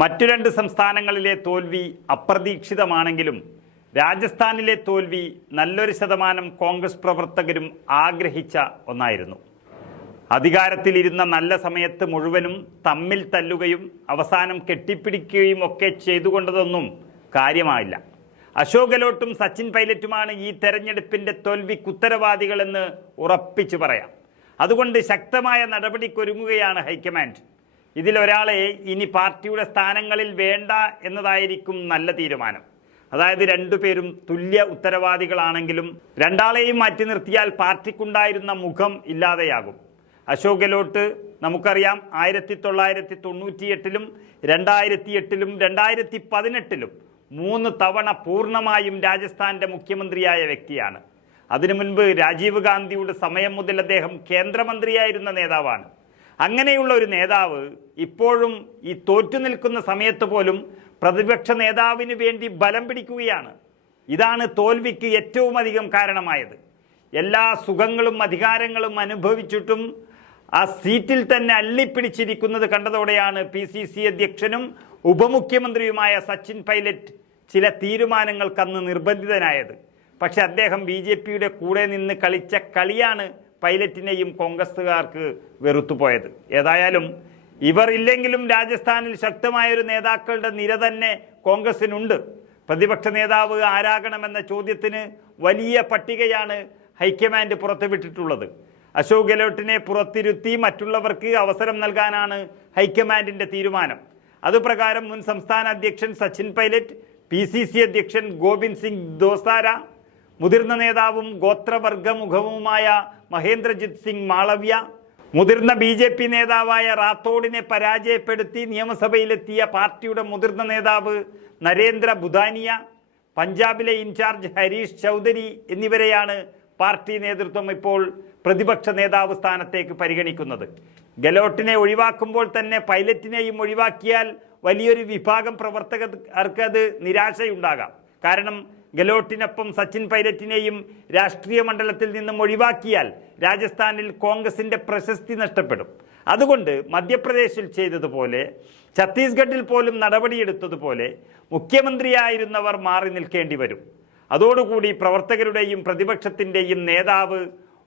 മറ്റു രണ്ട് സംസ്ഥാനങ്ങളിലെ തോൽവി അപ്രതീക്ഷിതമാണെങ്കിലും രാജസ്ഥാനിലെ തോൽവി നല്ലൊരു ശതമാനം കോൺഗ്രസ് പ്രവർത്തകരും ആഗ്രഹിച്ച ഒന്നായിരുന്നു. അധികാരത്തിലിരുന്ന നല്ല സമയത്ത് മുഴുവനും തമ്മിൽ തല്ലുകയും അവസാനം കെട്ടിപ്പിടിക്കുകയും ഒക്കെ ചെയ്തുകൊണ്ടതൊന്നും കാര്യമായില്ല. അശോക് ഗെലോട്ടും സച്ചിൻ പൈലറ്റുമാണ് ഈ തെരഞ്ഞെടുപ്പിന്റെ തോൽവിക്ക് ഉത്തരവാദികളെന്ന് ഉറപ്പിച്ചു പറയാം. അതുകൊണ്ട് ശക്തമായ നടപടിക്കൊരുങ്ങുകയാണ് ഹൈക്കമാൻഡ്. ഇതിലൊരാളെ ഇനി പാർട്ടിയുടെ സ്ഥാനങ്ങളിൽ വേണ്ട എന്നതായിരിക്കും നല്ല തീരുമാനം. അതായത് രണ്ടുപേരും തുല്യ ഉത്തരവാദികളാണെങ്കിലും രണ്ടാളെയും മാറ്റി നിർത്തിയാൽ പാർട്ടിക്കുണ്ടായിരുന്ന മുഖം ഇല്ലാതെയാകും. അശോക് ഗെലോട്ട് നമുക്കറിയാം ആയിരത്തി തൊള്ളായിരത്തി തൊണ്ണൂറ്റിയെട്ടിലും രണ്ടായിരത്തി എട്ടിലും രണ്ടായിരത്തി പതിനെട്ടിലും മൂന്ന് തവണ പൂർണമായും രാജസ്ഥാന്റെ മുഖ്യമന്ത്രിയായ വ്യക്തിയാണ്. അതിനു മുൻപ് രാജീവ് ഗാന്ധിയുടെ സമയം മുതൽ അദ്ദേഹം കേന്ദ്രമന്ത്രിയായിരുന്ന നേതാവാണ്. അങ്ങനെയുള്ള ഒരു നേതാവ് ഇപ്പോഴും ഈ തോറ്റു നിൽക്കുന്ന സമയത്ത് പോലും പ്രതിപക്ഷ നേതാവിന് വേണ്ടി ബലം പിടിക്കുകയാണ്. ഇതാണ് തോൽവിക്ക് ഏറ്റവും അധികം കാരണമായത്. എല്ലാ സുഖങ്ങളും അധികാരങ്ങളും അനുഭവിച്ചിട്ടും ആ സീറ്റിൽ തന്നെ അള്ളിപ്പിടിച്ചിരിക്കുന്നത് കണ്ടതോടെയാണ് പി സി സി അധ്യക്ഷനും ഉപമുഖ്യമന്ത്രിയുമായ സച്ചിൻ പൈലറ്റ് ചില തീരുമാനങ്ങൾക്ക് അന്ന് നിർബന്ധിതനായത്. പക്ഷെ അദ്ദേഹം ബി ജെ പിയുടെ കൂടെ നിന്ന് കളിച്ച കളിയാണ് പൈലറ്റിനെയും കോൺഗ്രസ്സുകാർക്ക് വെറുത്തുപോയത്. ഏതായാലും ഇവർ ഇല്ലെങ്കിലും രാജസ്ഥാനിൽ ശക്തമായൊരു നേതാക്കളുടെ നിര തന്നെ കോൺഗ്രസിനുണ്ട് പ്രതിപക്ഷ നേതാവ് ആരാകണമെന്ന ചോദ്യത്തിന് വലിയ പട്ടികയാണ് ഹൈക്കമാൻഡ് പുറത്തുവിട്ടിട്ടുള്ളത്. അശോക് ഗെഹ്ലോട്ടിനെ പുറത്തിരുത്തി മറ്റുള്ളവർക്ക് അവസരം നൽകാനാണ് ഹൈക്കമാൻഡിന്റെ തീരുമാനം. അതുപ്രകാരം മുൻ സംസ്ഥാന അധ്യക്ഷൻ Sachin Pilot P C C അധ്യക്ഷൻ ഗോവിന്ദ് സിംഗ് ദോസാര മുതിർന്ന നേതാവും ഗോത്രവർഗമുഖവുമായ മഹേന്ദ്രജിത് സിംഗ് മാളവ്യ മുതിർന്ന ബി ജെ പി നേതാവായ റാത്തോഡിനെ പരാജയപ്പെടുത്തി നിയമസഭയിലെത്തിയ പാർട്ടിയുടെ മുതിർന്ന നേതാവ് നരേന്ദ്ര ബുദാനിയ പഞ്ചാബിലെ ഇൻചാർജ് ഹരീഷ് ചൗധരി എന്നിവരെയാണ് പാർട്ടി നേതൃത്വം ഇപ്പോൾ പ്രതിപക്ഷ നേതാവ് സ്ഥാനത്തേക്ക് പരിഗണിക്കുന്നത്. ഗലോട്ടിനെ ഒഴിവാക്കുമ്പോൾ തന്നെ പൈലറ്റിനെയും ഒഴിവാക്കിയാൽ വലിയൊരു വിഭാഗം പ്രവർത്തകർക്ക് അത് നിരാശയുണ്ടാകാം. കാരണം ഗെലോട്ടിനൊപ്പം സച്ചിൻ പൈലറ്റിനെയും രാഷ്ട്രീയ മണ്ഡലത്തിൽ നിന്നും ഒഴിവാക്കിയാൽ രാജസ്ഥാനിൽ കോൺഗ്രസിന്റെ പ്രശസ്തി നഷ്ടപ്പെടും. അതുകൊണ്ട് മധ്യപ്രദേശിൽ ചെയ്തതുപോലെ ഛത്തീസ്ഗഡിൽ പോലും നടപടിയെടുത്തതുപോലെ മുഖ്യമന്ത്രിയായിരുന്നവർ മാറി നിൽക്കേണ്ടി വരും. അതോടുകൂടി പ്രവർത്തകരുടെയും പ്രതിപക്ഷത്തിന്റെയും നേതാവ്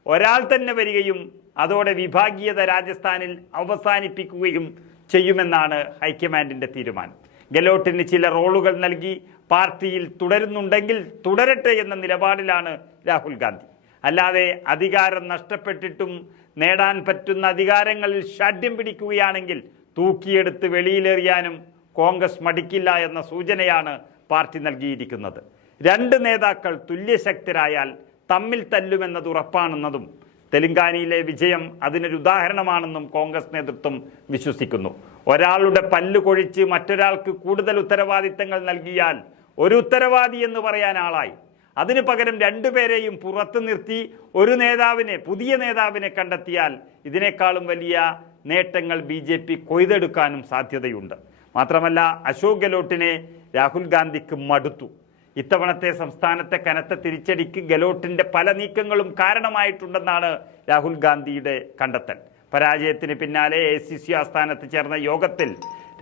ഒരാൾ തന്നെ വരികയും അതോടെ വിഭാഗീയത രാജസ്ഥാനിൽ അവസാനിപ്പിക്കുകയും ചെയ്യുമെന്നാണ് ഹൈക്കമാൻഡിന്റെ തീരുമാനം. ഗെലോട്ടിന് ചില റോളുകൾ നൽകി പാർട്ടിയിൽ തുടരുന്നുണ്ടെങ്കിൽ തുടരട്ടെ എന്ന നിലപാടിലാണ് രാഹുൽ ഗാന്ധി. അല്ലാതെ അധികാരം നഷ്ടപ്പെട്ടിട്ടും നേടാൻ പറ്റുന്ന അധികാരങ്ങളിൽ ഷാഢ്യം പിടിക്കുകയാണെങ്കിൽ തൂക്കിയെടുത്ത് വെളിയിലെറിയാനും കോൺഗ്രസ് മടിക്കില്ല എന്ന സൂചനയാണ് പാർട്ടി നൽകിയിരിക്കുന്നത്. രണ്ട് നേതാക്കൾ തുല്യശക്തരായാൽ തമ്മിൽ തല്ലുമെന്നത് ഉറപ്പാണെന്നതും തെലങ്കാനയിലെ വിജയം അതിനൊരു ഉദാഹരണമാണെന്നും കോൺഗ്രസ് നേതൃത്വം വിശ്വസിക്കുന്നു. ഒരാളുടെ പല്ലു കൊഴിച്ച് മറ്റൊരാൾക്ക് കൂടുതൽ ഉത്തരവാദിത്തങ്ങൾ നൽകിയാൽ ഒരു ഉത്തരവാദി എന്ന് പറയാൻ ആളായി. അതിനു പകരം രണ്ടുപേരെയും പുറത്തു നിർത്തി ഒരു നേതാവിനെ പുതിയ നേതാവിനെ കണ്ടെത്തിയാൽ ഇതിനേക്കാളും വലിയ നേട്ടങ്ങൾ ബി ജെ പി കൊയ്തെടുക്കാനും സാധ്യതയുണ്ട്. മാത്രമല്ല അശോക് ഗെലോട്ടിനെ രാഹുൽ ഗാന്ധിക്ക് മടുത്തു. ഇത്തവണത്തെ സംസ്ഥാനത്തെ കനത്ത തിരിച്ചടിക്ക് ഗെലോട്ടിന്റെ പല നീക്കങ്ങളും കാരണമായിട്ടുണ്ടെന്നാണ് രാഹുൽ ഗാന്ധിയുടെ കണ്ടെത്തൽ. പരാജയത്തിന് പിന്നാലെ എ സി സി ആസ്ഥാനത്ത് ചേർന്ന യോഗത്തിൽ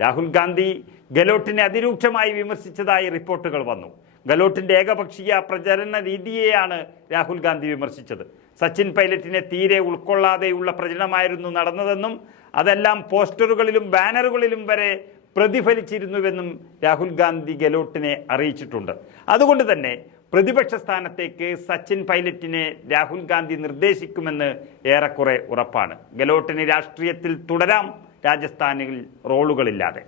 രാഹുൽ ഗാന്ധി ഗലോട്ടിനെ അതിരൂക്ഷമായി വിമർശിച്ചതായി റിപ്പോർട്ടുകൾ വന്നു. ഗലോട്ടിന്റെ ഏകപക്ഷീയ പ്രചരണ രീതിയെയാണ് രാഹുൽ ഗാന്ധി വിമർശിച്ചത്. സച്ചിൻ പൈലറ്റിനെ തീരെ ഉൾക്കൊള്ളാതെയുള്ള പ്രചരണമായിരുന്നു നടന്നതെന്നും അതെല്ലാം പോസ്റ്ററുകളിലും ബാനറുകളിലും വരെ പ്രതിഫലിച്ചിരുന്നുവെന്നും രാഹുൽ ഗാന്ധി ഗെലോട്ടിനെ അറിയിച്ചിട്ടുണ്ട്. അതുകൊണ്ട് തന്നെ പ്രതിപക്ഷ സ്ഥാനത്തേക്ക് സച്ചിൻ പൈലറ്റിനെ രാഹുൽ ഗാന്ധി നിർദ്ദേശിക്കുമെന്ന് ഏറെക്കുറെ ഉറപ്പാണ്. ഗെലോട്ടിന് രാഷ്ട്രീയത്തിൽ തുടരാം രാജസ്ഥാനിൽ റോളുകളില്ലാതെ.